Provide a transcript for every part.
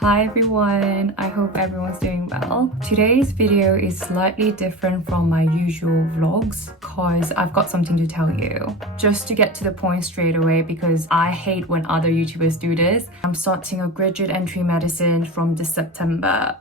Hi everyone, I hope everyone's doing well. Today's video is slightly different from my usual vlogs because I've got something to tell you. Just to get to the point straight away, because I hate when other YouTubers do this. I'm starting a graduate entry medicine from this September.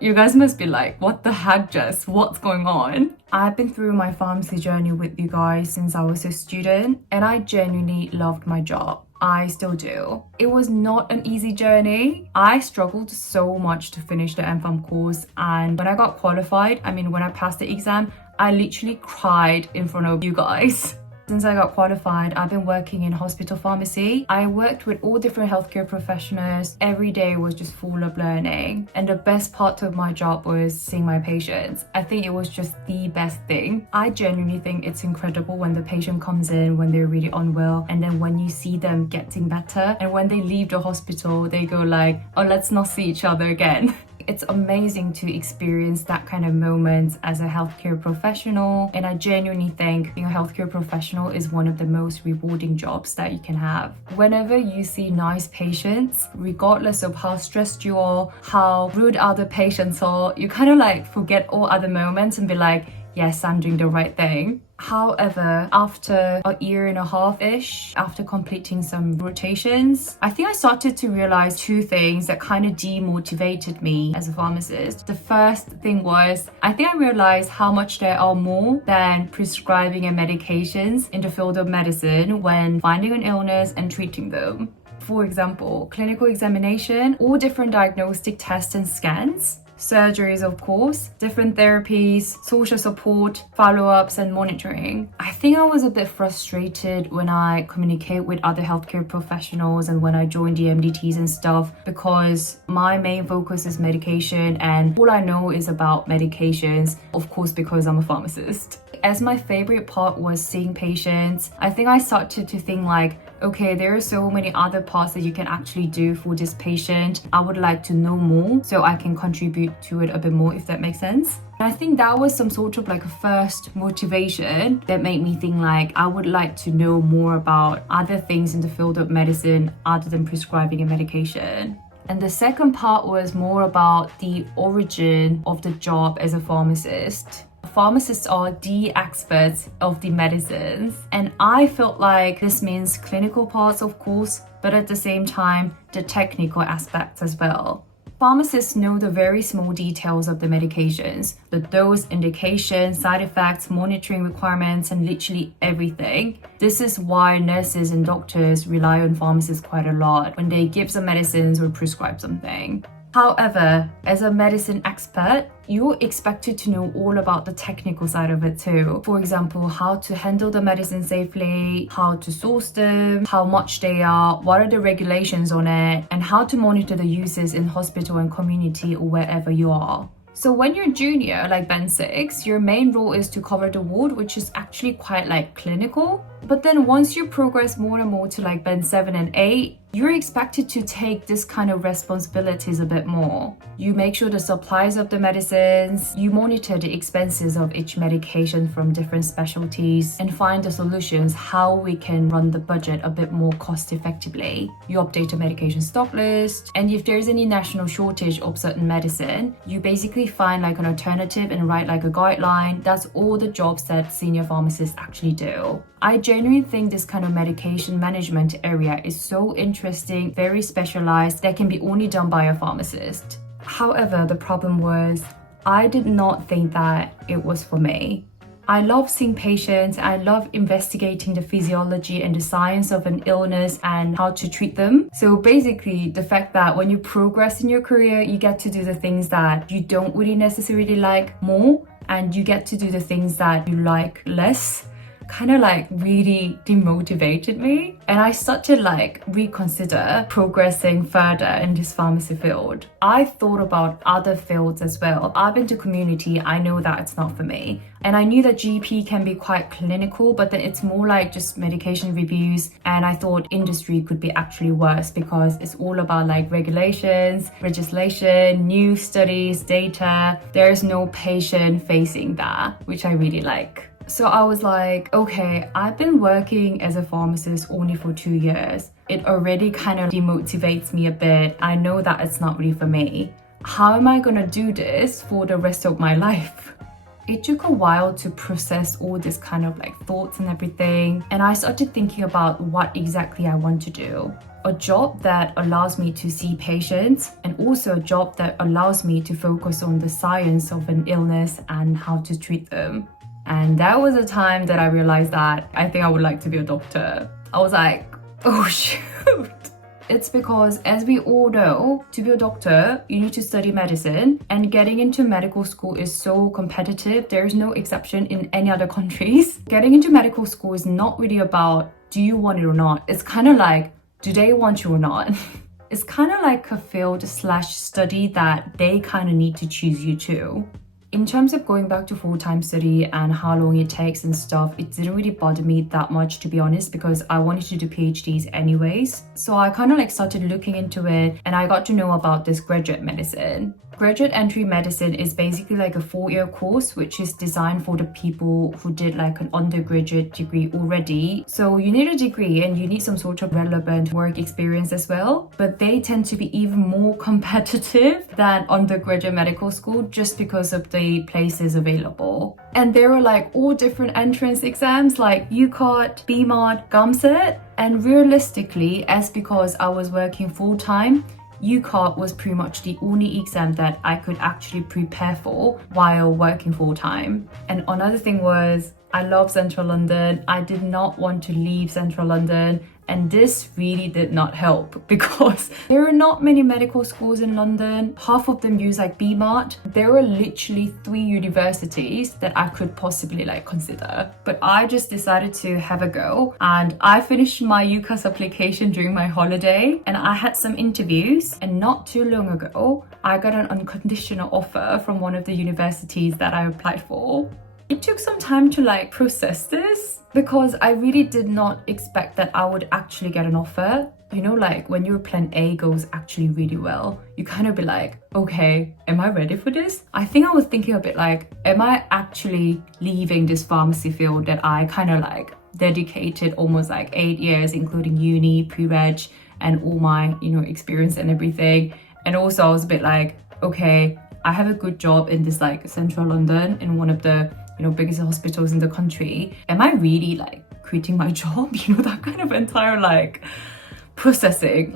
You guys must be like, what the heck, Jess? What's going on? I've been through my pharmacy journey with you guys since I was a student, and I genuinely loved my job. I still do. It was not an easy journey. I struggled so much to finish the MPharm course, and when I got qualified, when I passed the exam, I literally cried in front of you guys. Since I got qualified, I've been working in hospital pharmacy. I worked with all different healthcare professionals. Every day was just full of learning. And the best part of my job was seeing my patients. I think it was just the best thing. I genuinely think it's incredible when the patient comes in, when they're really unwell, and then when you see them getting better, and when they leave the hospital, they go like, oh, let's not see each other again. It's amazing to experience that kind of moment as a healthcare professional, and I genuinely think being a healthcare professional is one of the most rewarding jobs that you can have. Whenever you see nice patients, regardless of how stressed you are, how rude other patients are, you kind of like forget all other moments and be like, yes, I'm doing the right thing. However, after a year and a half-ish, after completing some rotations, I think I started to realize two things that kind of demotivated me as a pharmacist. The first thing was, I think I realized how much there are more than prescribing and medications in the field of medicine when finding an illness and treating them. For example, clinical examination, all different diagnostic tests and scans, surgeries, of course, different therapies, social support, follow-ups, and monitoring. I think I was a bit frustrated when I communicate with other healthcare professionals and when I joined the MDTs and stuff, because my main focus is medication and all I know is about medications, of course, because I'm a pharmacist. As my favorite part was seeing patients, I think I started to think like, okay, there are so many other parts that you can actually do for this patient. I would like to know more so I can contribute to it a bit more, if that makes sense. And I think that was some sort of like a first motivation that made me think like, I would like to know more about other things in the field of medicine other than prescribing a medication. And the second part was more about the origin of the job as a pharmacist. Pharmacists are the experts of the medicines, and I felt like this means clinical parts, of course, but at the same time, the technical aspects as well. Pharmacists know the very small details of the medications, the dose, indication, side effects, monitoring requirements, and literally everything. This is why nurses and doctors rely on pharmacists quite a lot when they give some medicines or prescribe something. However, as a medicine expert, you're expected to know all about the technical side of it too. For example, how to handle the medicine safely, how to source them, how much they are, what are the regulations on it, and how to monitor the uses in hospital and community or wherever you are. So when you're junior, like Band 6, your main role is to cover the ward, which is actually quite like clinical. But then once you progress more and more to like Band 7 and 8, you're expected to take this kind of responsibilities a bit more. You make sure the supplies of the medicines, you monitor the expenses of each medication from different specialties, and find the solutions how we can run the budget a bit more cost effectively. You update a medication stock list, and if there's any national shortage of certain medicine, you basically find like an alternative and write like a guideline. That's all the jobs that senior pharmacists actually do. I genuinely think this kind of medication management area is so interesting, very specialized, that can be only done by a pharmacist. However, the problem was, I did not think that it was for me. I love seeing patients, I love investigating the physiology and the science of an illness and how to treat them. So basically, the fact that when you progress in your career, you get to do the things that you don't really necessarily like more, and you get to do the things that you like less, kind of like really demotivated me, and I started like reconsider progressing further in this pharmacy field. I thought about other fields as well. I've been to community, I know that it's not for me, and I knew that GP can be quite clinical, but then it's more like just medication reviews, and I thought industry could be actually worse because it's all about like regulations, legislation, new studies, data. There's no patient facing that, which I really like. So I was like, okay, I've been working as a pharmacist only for 2 years. it already kind of demotivates me a bit. I know that it's not really for me. How am I gonna do this for the rest of my life? It took a while to process all this kind of like thoughts and everything, and I started thinking about what exactly I want to do. A job that allows me to see patients, and also a job that allows me to focus on the science of an illness and how to treat them. And that was a time that I realized that I think I would like to be a doctor. I was like, oh shoot. It's because, as we all know, to be a doctor, you need to study medicine, and getting into medical school is so competitive. There is no exception in any other countries. Getting into medical school is not really about do you want it or not. It's kind of like, do they want you or not? It's kind of like a field/study that they kind of need to choose you to. In terms of going back to full-time study and how long it takes and stuff, it didn't really bother me that much, to be honest, because I wanted to do PhDs anyways. So I kind of like started looking into it, and I got to know about this graduate medicine. Graduate entry medicine is basically like a 4-year course which is designed for the people who did like an undergraduate degree already. So you need a degree and you need some sort of relevant work experience as well, but they tend to be even more competitive than undergraduate medical school just because of the places available. And there are like all different entrance exams like UCOT, BMAT, GUMSET, and realistically, as because I was working full-time, UCOT was pretty much the only exam that I could actually prepare for while working full-time. And another thing was, I love Central London. I did not want to leave Central London, and this really did not help because there are not many medical schools in London. Half of them use like BMAT. There are literally 3 universities that I could possibly like consider. But I just decided to have a go, and I finished my UCAS application during my holiday, and I had some interviews, and not too long ago, I got an unconditional offer from one of the universities that I applied for. It took some time to like process this because I really did not expect that I would actually get an offer. You know, like when your plan A goes actually really well, you kind of be like, okay, am I ready for this? I think I was thinking a bit like, am I actually leaving this pharmacy field that I kind of like dedicated almost like 8 years, including uni, pre-reg, and all my, you know, experience and everything. And also I was a bit like, okay, I have a good job in this like central London in one of the, you know, biggest hospitals in the country. Am I really like quitting my job? You know, that kind of entire like processing.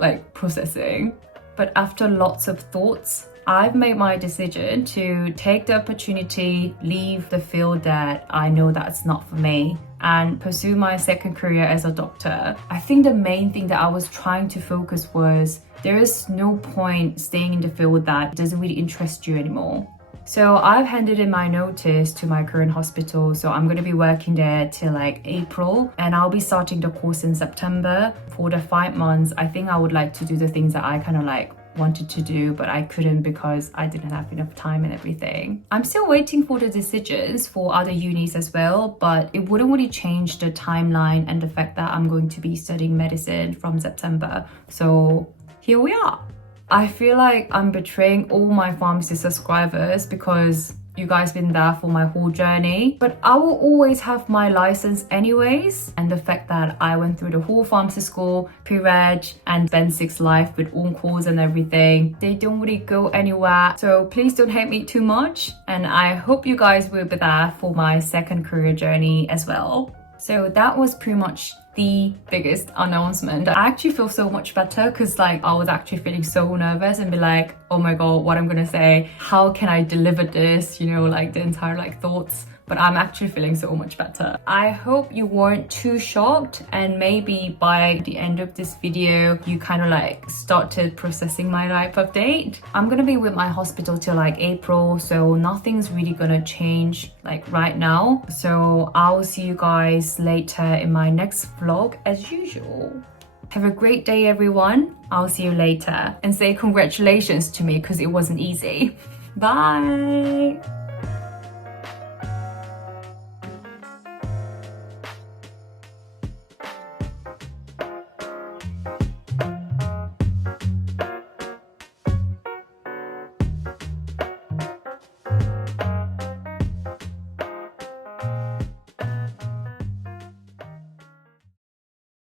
But after lots of thoughts, I've made my decision to take the opportunity, leave the field that I know that's not for me, and pursue my second career as a doctor. I think the main thing that I was trying to focus was there is no point staying in the field that doesn't really interest you anymore. So I've handed in my notice to my current hospital, so I'm going to be working there till like April, and I'll be starting the course in September. For the 5 months, I think I would like to do the things that I kind of like wanted to do, but I couldn't because I didn't have enough time and everything. I'm still waiting for the decisions for other unis as well, but it wouldn't really change the timeline and the fact that I'm going to be studying medicine from September. So here we are. I feel like I'm betraying all my pharmacy subscribers because you guys been there for my whole journey, but I will always have my license anyways. And the fact that I went through the whole pharmacy school, pre-reg, and Band 6 life with on-calls and everything, they don't really go anywhere. So please don't hate me too much. And I hope you guys will be there for my second career journey as well. So that was pretty much the biggest announcement. I actually feel so much better because like I was actually feeling so nervous and be like, oh my god, what I'm gonna say, how can I deliver this, you know, like the entire like thoughts. But I'm actually feeling so much better. I hope you weren't too shocked, and maybe by the end of this video you kind of like started processing my life update. I'm gonna be with my hospital till like April, so nothing's really gonna change like right now. So I'll see you guys later in my next vlog as usual. Have a great day everyone. I'll see you later, and say congratulations to me because it wasn't easy. Bye.